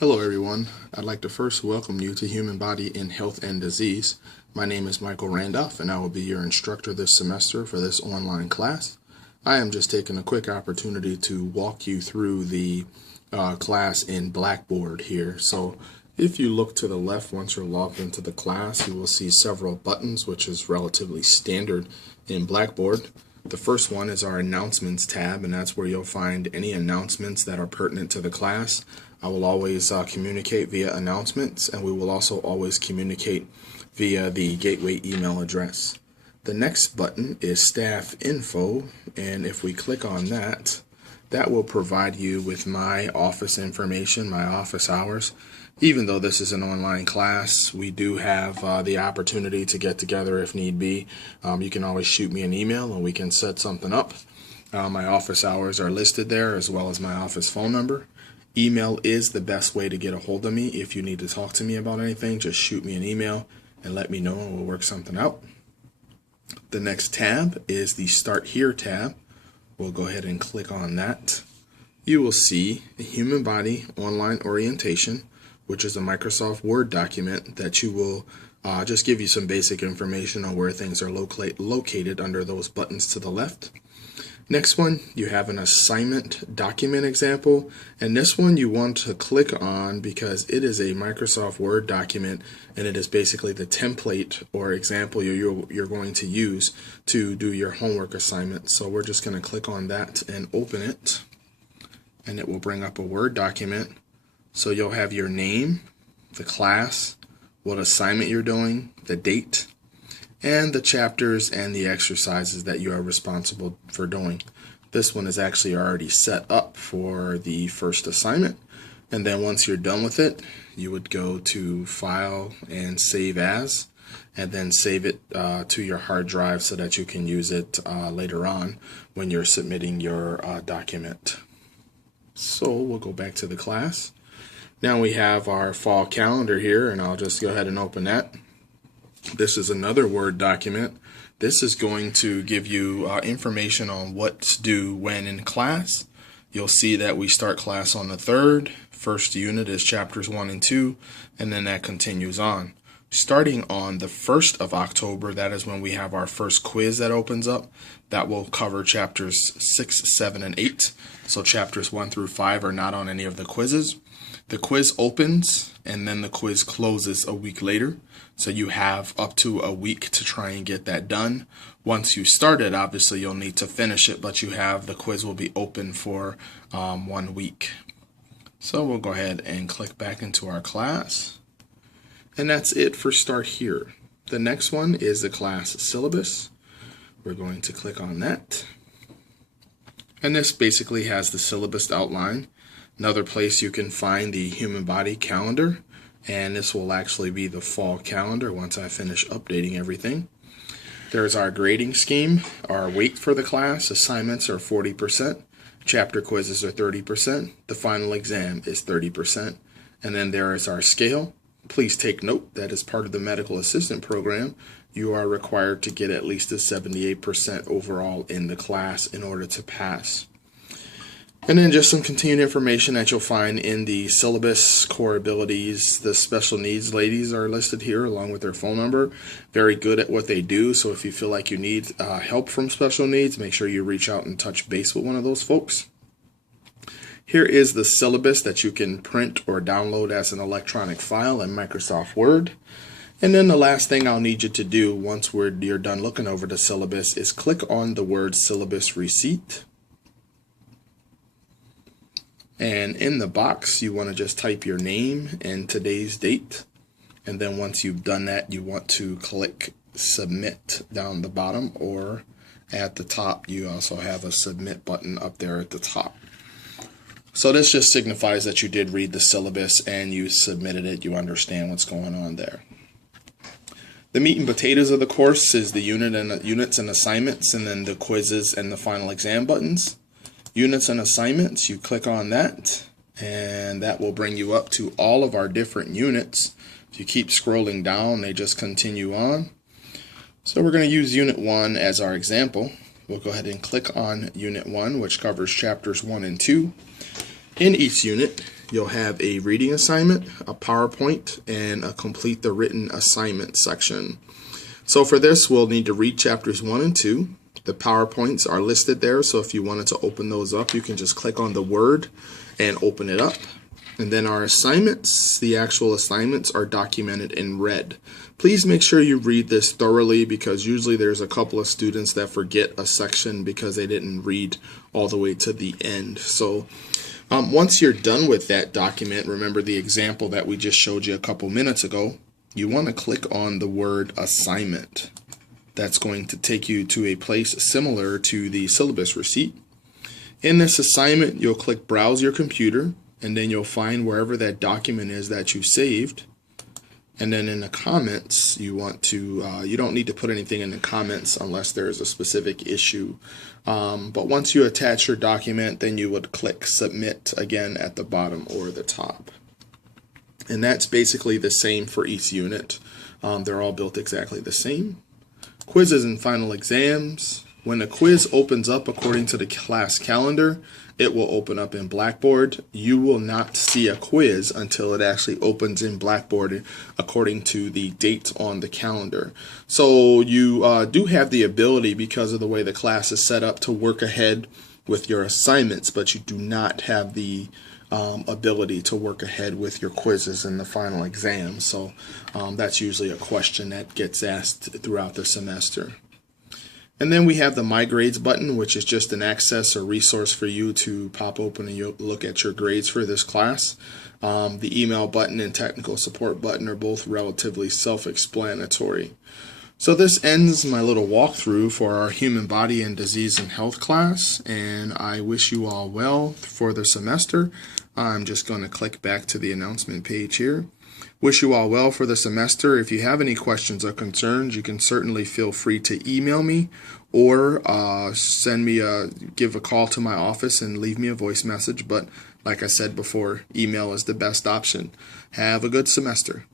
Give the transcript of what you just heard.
Hello everyone, I'd like to first welcome you to Human Body in Health and Disease. My name is Michael Randolph and I will be your instructor this semester for this online class. I am just taking a quick opportunity to walk you through the class in Blackboard here. So if you look to the left once you're logged into the class, you will see several buttons, which is relatively standard in Blackboard. The first one is our announcements tab, and that's where you'll find any announcements that are pertinent to the class. I will always communicate via announcements, and we will also always communicate via the gateway email address. The next button is staff info, and if we click on that, that will provide you with my office information, my office hours. Even though this is an online class, we do have the opportunity to get together if need be. You can always shoot me an email and we can set something up. My office hours are listed there, as well as my office phone number. Email is the best way to get a hold of me. If you need to talk to me about anything, just shoot me an email and let me know, and we'll work something out. The next tab is the Start Here tab. We'll go ahead and click on that. You will see a Human Body Online Orientation, which is a Microsoft Word document that you will just give you some basic information on where things are located under those buttons to the left. Next one, you have an assignment document example, and this one you want to click on because it is a Microsoft Word document, and it is basically the template or example you're going to use to do your homework assignment. So we're just going to click on that and open it, and it will bring up a Word document. So you'll have your name, the class, what assignment you're doing, the date, and the chapters and the exercises that you are responsible for doing. This one is actually already set up for the first assignment, and then once you're done with it, you would go to File and Save As, and then save it to your hard drive so that you can use it later on when you're submitting your document. So we'll go back to the class. Now we have our fall calendar here, and I'll just go ahead and open that. This is another Word document. This is going to give you information on what's due when in class. You'll see that we start class on the 3rd. First unit is chapters 1 and 2, and then that continues on. Starting on the 1st of October, that is when we have our first quiz that opens up. That will cover chapters 6, 7, and 8. So chapters 1 through 5 are not on any of the quizzes. The quiz opens and then the quiz closes a week later. So you have up to a week to try and get that done. Once you start it, obviously you'll need to finish it, but the quiz will be open for 1 week. So we'll go ahead and click back into our class. And that's it for Start Here. The next one is the class syllabus. We're going to click on that. And this basically has the syllabus outline. Another place you can find the Human Body calendar, and this will actually be the fall calendar once I finish updating everything. There's our grading scheme, our weight for the class. Assignments are 40%, chapter quizzes are 30%, the final exam is 30%, and then there is our scale. Please take note that as part of the medical assistant program, you are required to get at least a 78% overall in the class in order to pass. And then just some continued information that you'll find in the syllabus, core abilities. The special needs ladies are listed here along with their phone number. Very good at what they do, so if you feel like you need help from special needs, make sure you reach out and touch base with one of those folks. Here is the syllabus that you can print or download as an electronic file in Microsoft Word. And then the last thing I'll need you to do once you're done looking over the syllabus is click on the word syllabus receipt. And in the box, you want to just type your name and today's date. And then once you've done that, you want to click Submit down the bottom, or at the top, you also have a Submit button up there at the top. So this just signifies that you did read the syllabus and you submitted it. You understand what's going on there. The meat and potatoes of the course is the units and assignments, and then the quizzes and the final exam buttons. Units and assignments, you click on that, and that will bring you up to all of our different units. If you keep scrolling down, they just continue on. So we're going to use Unit 1 as our example. We'll go ahead and click on Unit 1, which covers chapters 1 and 2. In each unit, you'll have a reading assignment, a PowerPoint, and a complete the written assignment section. So for this, we'll need to read chapters 1 and 2. The PowerPoints are listed there, so if you wanted to open those up, you can just click on the word and open it up. And then our assignments, the actual assignments, are documented in red. Please make sure you read this thoroughly, because usually there's a couple of students that forget a section because they didn't read all the way to the end. So once you're done with that document, remember the example that we just showed you a couple minutes ago, you want to click on the word assignment. That's going to take you to a place similar to the syllabus receipt. In this assignment, you'll click Browse Your Computer, and then you'll find wherever that document is that you saved. And then in the comments, you want to, you don't need to put anything in the comments unless there is a specific issue. But once you attach your document, then you would click Submit again at the bottom or the top. And that's basically the same for each unit. They're all built exactly the same. Quizzes and final exams. When a quiz opens up according to the class calendar, it will open up in Blackboard. You will not see a quiz until it actually opens in Blackboard according to the date on the calendar. So you do have the ability, because of the way the class is set up, to work ahead with your assignments, but you do not have the ability to work ahead with your quizzes and the final exam. So that's usually a question that gets asked throughout the semester. And then we have the My Grades button, which is just an access or resource for you to pop open and you look at your grades for this class. The email button and technical support button are both relatively self-explanatory. So this ends my little walkthrough for our Human Body and Disease and Health class, and I wish you all well for the semester. I'm just going to click back to the announcement page here. Wish you all well for the semester. If you have any questions or concerns, you can certainly feel free to email me or give a call to my office and leave me a voice message. But like I said before, email is the best option. Have a good semester.